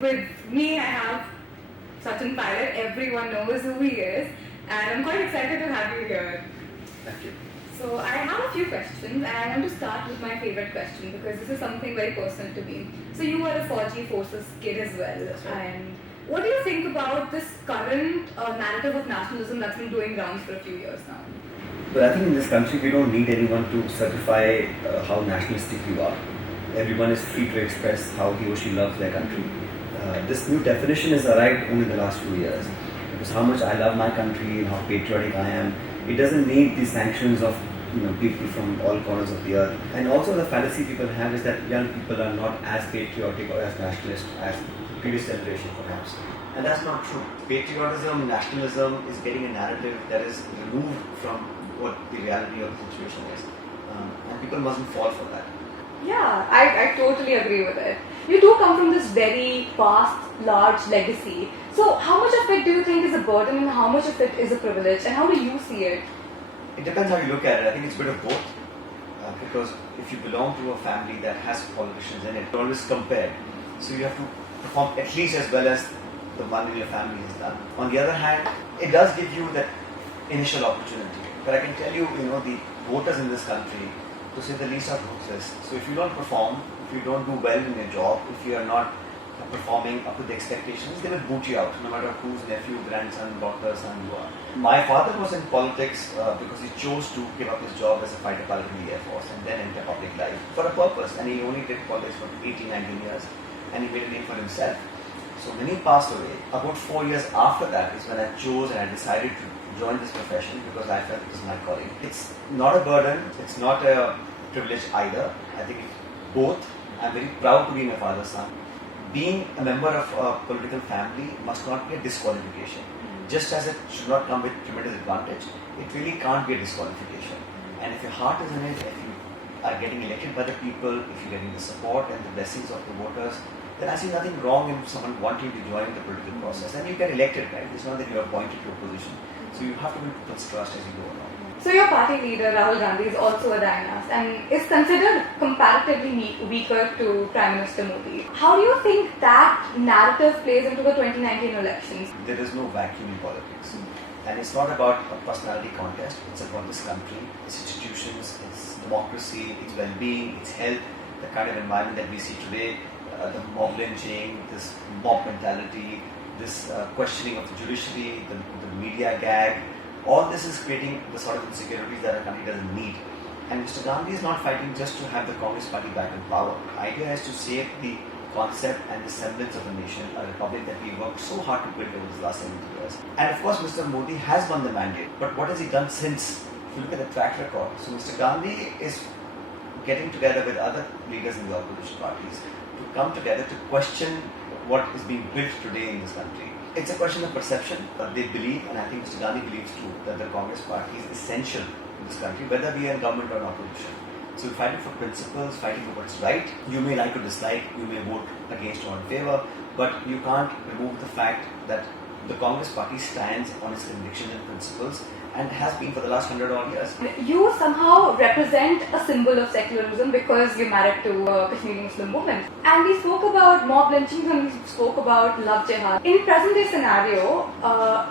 With me, I have Sachin Pilot. Everyone knows who he is, and I'm quite excited to have you here. Thank you. So, I have a few questions, and I want to start with my favorite question because this is something very personal to me. So, you were a 4G Forces kid as well, right. and what do you think about this current narrative of nationalism that's been doing rounds for a few years now? But I think in this country we don't need anyone to certify how nationalistic you are. Everyone is free to express how he or she loves their country. This new definition has arrived only in the last few years. Because how much I love my country and how patriotic I am, it doesn't need the sanctions of people from all corners of the earth. And also the fallacy people have is that young people are not as patriotic or as nationalist as previous generation perhaps. And that's not true. Patriotism, nationalism is getting a narrative that is removed from what the reality of the situation is. And people mustn't fall for that. Yeah, I totally agree with it. You do come from this very vast, large legacy. So, how much of it do you think is a burden and how much of it is a privilege? And how do you see it? It depends how you look at it. I think it's a bit of both. Because if you belong to a family that has politicians in it, you're always compared. So you have to perform at least as well as the one in your family has done. On the other hand, it does give you that initial opportunity. But I can tell you, the voters in this country, to say the least, are ruthless. So if you don't perform, if you don't do well in your job, if you are not performing up to the expectations, they will boot you out, no matter whose nephew, grandson, daughter, son you are. My father was in politics because he chose to give up his job as a fighter pilot in the Air Force and then enter public life for a purpose. And he only did politics for 18, 19 years and he made a name for himself. So when he passed away, about 4 years after that is when I chose and I decided to join this profession because I felt it was my calling. It's not a burden, it's not a privilege either. I think it's both. I'm very proud to be my father's son. Being a member of a political family must not be a disqualification. Just as it should not come with tremendous advantage, it really can't be a disqualification. And if your heart is in it, if you are getting elected by the people, if you're getting the support and the blessings of the voters, then I see nothing wrong in someone wanting to join the political process. And you get elected, right? It's not that you're appointed to a position. So you have to win people's trust as you go along. So your party leader, Rahul Gandhi, is also a dynast and is considered comparatively weaker to Prime Minister Modi. How do you think that narrative plays into the 2019 elections? There is no vacuum in politics. And it's not about a personality contest. It's about this country, its institutions, its democracy, its well-being, its health, the kind of environment that we see today, the mob lynching, this mob mentality, this questioning of the judiciary, the media gag. All this is creating the sort of insecurities that our country doesn't need. And Mr. Gandhi is not fighting just to have the Congress party back in power. The idea is to save the concept and the semblance of a nation, a republic that we worked so hard to build over the last 70 years. And of course, Mr. Modi has won the mandate. But what has he done since? If you look at the track record, so Mr. Gandhi is getting together with other leaders in the opposition parties to come together to question what is being built today in this country. It's a question of perception. They believe, and I think Mr. Gandhi believes too, that the Congress party is essential in this country, whether we are in government or in opposition. So we're fighting for principles, fighting for what's right. You may like or dislike, you may vote against or in favor, but you can't remove the fact that the Congress party stands on its convictions and principles and has been for the last 100 odd years. You somehow represent a symbol of secularism because you're married to a Kashmiri Muslim woman. And we spoke about mob lynching and we spoke about love jihad. In present day scenario,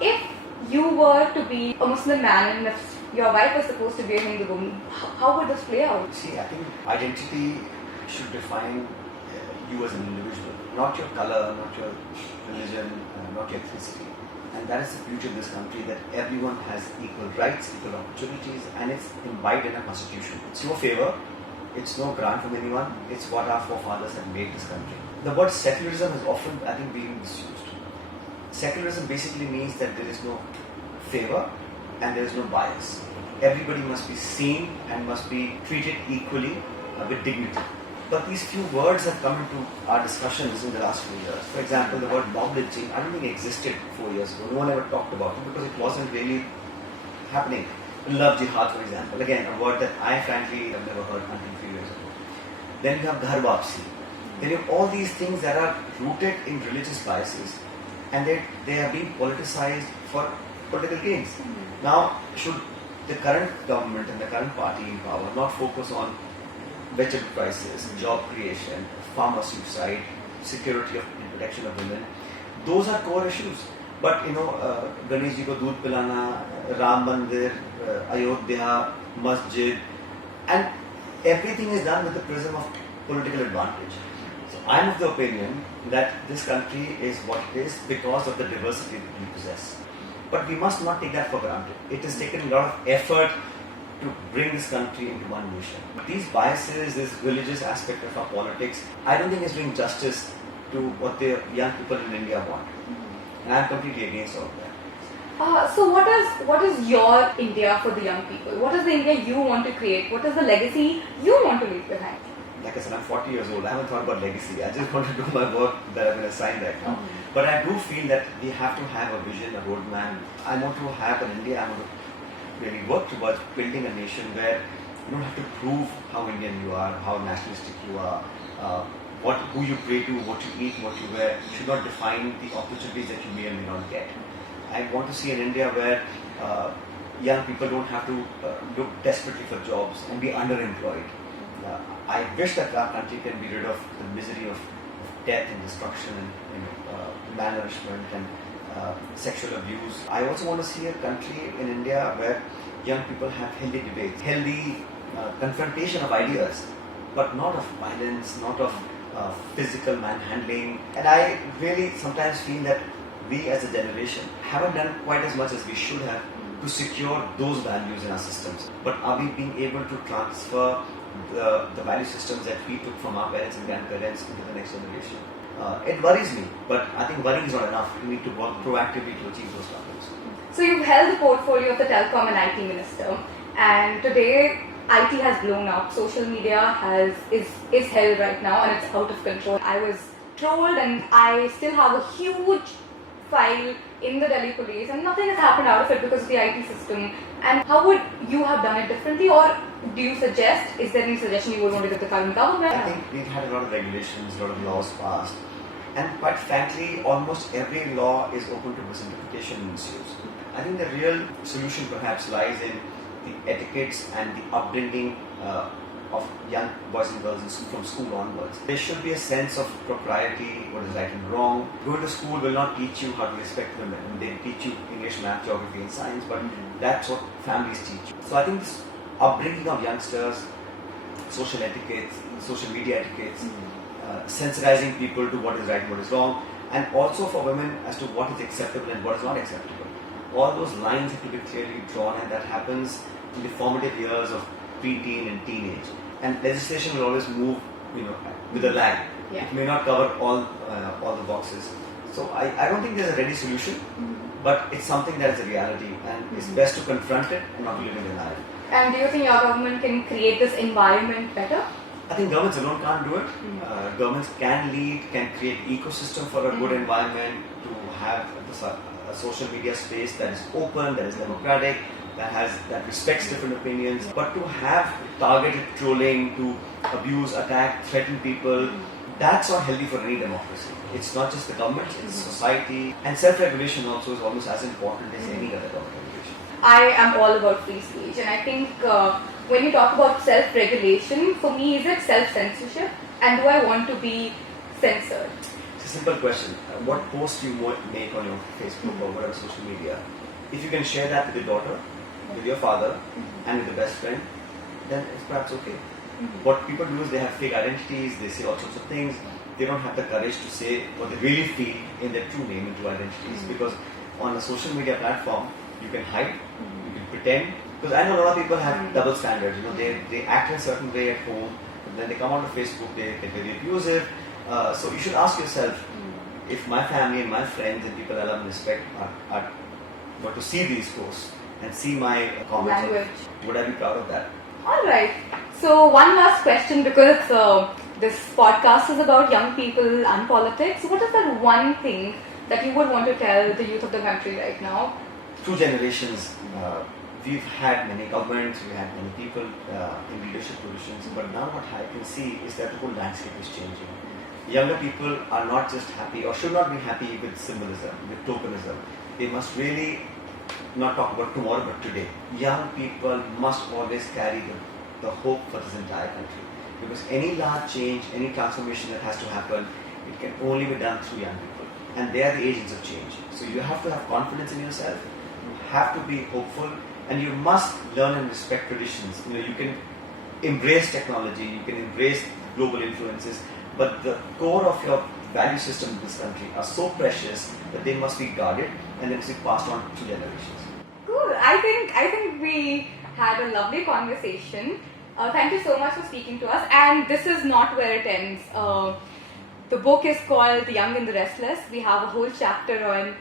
if you were to be a Muslim man and if your wife was supposed to be a Hindu woman, how would this play out? See, I think identity should define you as an individual, not your color, not your religion, not your ethnicity. And that is the beauty of this country, that everyone has equal rights, equal opportunities, and it's imbibed in our constitution. It's no favor, it's no grant from anyone, it's what our forefathers have made this country. The word secularism has often, I think, been misused. Secularism basically means that there is no favor and there is no bias. Everybody must be seen and must be treated equally with dignity. But these few words have come into our discussions in the last few years. For example, the word mob lynching, I don't think existed 4 years ago. No one ever talked about it because it wasn't really happening. Love jihad, for example, again, a word that I frankly have never heard until a few years ago. Then you have ghar wapsi. Then you have all these things that are rooted in religious biases and they have been politicized for political gains. Now, should the current government and the current party in power not focus on vegetable prices, job creation, farmer suicide, security and protection of women. Those are core issues. But Ganesh ji ko doodh pilana, Ram Mandir, Ayodhya, Masjid, and everything is done with the prism of political advantage. So I am of the opinion that this country is what it is because of the diversity that we possess. But we must not take that for granted. It has taken a lot of effort to bring this country into one nation. These biases, this religious aspect of our politics, I don't think is doing justice to what the young people in India want. And I'm completely against all of that. So what is your India for the young people? What is the India you want to create? What is the legacy you want to leave behind? Like I said, I'm 40 years old. I haven't thought about legacy. I just want to do my work that I've been assigned right now. But I do feel that we have to have a vision, a roadmap. I want to have an India. I want to really work towards building a nation where you don't have to prove how Indian you are, how nationalistic you are, who you pray to, what you eat, what you wear. Should not define the opportunities that you may or may not get. I want to see an India where young people don't have to look desperately for jobs and be underemployed. I wish that our country can be rid of the misery of death and destruction and malnourishment and sexual abuse. I also want to see a country in India where young people have healthy debates, healthy confrontation of ideas, but not of violence, not of physical manhandling. And I really sometimes feel that we as a generation haven't done quite as much as we should have to secure those values in our systems. But are we being able to transfer the value systems that we took from our parents and grandparents into the next generation? It worries me, but I think worrying is not enough. We need to work proactively to achieve those targets. So you've held the portfolio of the Telecom and IT Minister, and today IT has blown up. Social media is hell right now, and it's out of control. I was trolled, and I still have a huge file in the Delhi police, and nothing has happened out of it because of the IT system. And how would you have done it differently, or do you suggest, is there any suggestion you would want to give the current government? I think we've had a lot of regulations, a lot of laws passed, and quite frankly, almost every law is open to misinterpretation and misuse. I think the real solution perhaps lies in the etiquettes and the upbringing of young boys and girls from school onwards. There should be a sense of propriety, what is right and wrong. Going to school will not teach you how to respect women. They teach you English, math, geography and science, but that's what families teach you. So I think this upbringing of youngsters, social etiquettes, social media etiquettes, sensitizing people to what is right and what is wrong, and also for women as to what is acceptable and what is not acceptable. All those lines have to be clearly drawn, and that happens in the formative years of pre-teen and teenage. And legislation will always move, with a lag. Yeah. It may not cover all the boxes. So I don't think there's a ready solution, but it's something that is a reality, and it's best to confront it and not live in denial. And do you think your government can create this environment better? I think governments alone can't do it. Governments can lead, can create ecosystem for a good environment, to have a social media space that is open, that is democratic, that respects different opinions. But to have targeted trolling, to abuse, attack, threaten people, that's not healthy for any democracy. It's not just the government, it's society. And self-regulation also is almost as important as any other government regulation. I am all about free speech, and I think when you talk about self-regulation, for me, is it self-censorship? And do I want to be censored? It's a simple question. What post you make on your Facebook or whatever social media, if you can share that with your daughter, with your father, and with your best friend, then it's perhaps okay. What people do is they have fake identities, they say all sorts of things. They don't have the courage to say what they really feel in their true name and true identities. Because on a social media platform, you can hide, you can pretend. Because I know a lot of people have double standards. They act in a certain way at home, and then they come onto Facebook, they get very abusive. So you should ask yourself, if my family and my friends and people I love and respect were to see these posts and see my comments, would I be proud of that? Alright, so one last question, because this podcast is about young people and politics. What is that one thing that you would want to tell the youth of the country right now? Two generations, we've had many governments, we had many people in leadership positions, but now what I can see is that the whole landscape is changing. Younger people are not just happy, or should not be happy with symbolism, with tokenism. They must really not talk about tomorrow, but today. Young people must always carry the hope for this entire country. Because any large change, any transformation that has to happen, It can only be done through young people, and they are the agents of change. So you have to have confidence in yourself. You have to be hopeful, and you must learn and respect traditions. You can embrace technology, you can embrace global influences, but the core of your value system in this country are so precious that they must be guarded and then be passed on to generations. Cool. I think we had a lovely conversation. Thank you so much for speaking to us. And this is not where it ends. The book is called The Young and the Restless. We have a whole chapter on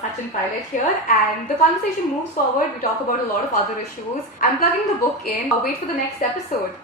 Sachin Pilot here, and the conversation moves forward. We talk about a lot of other issues. I'm plugging the book in. I'll wait for the next episode.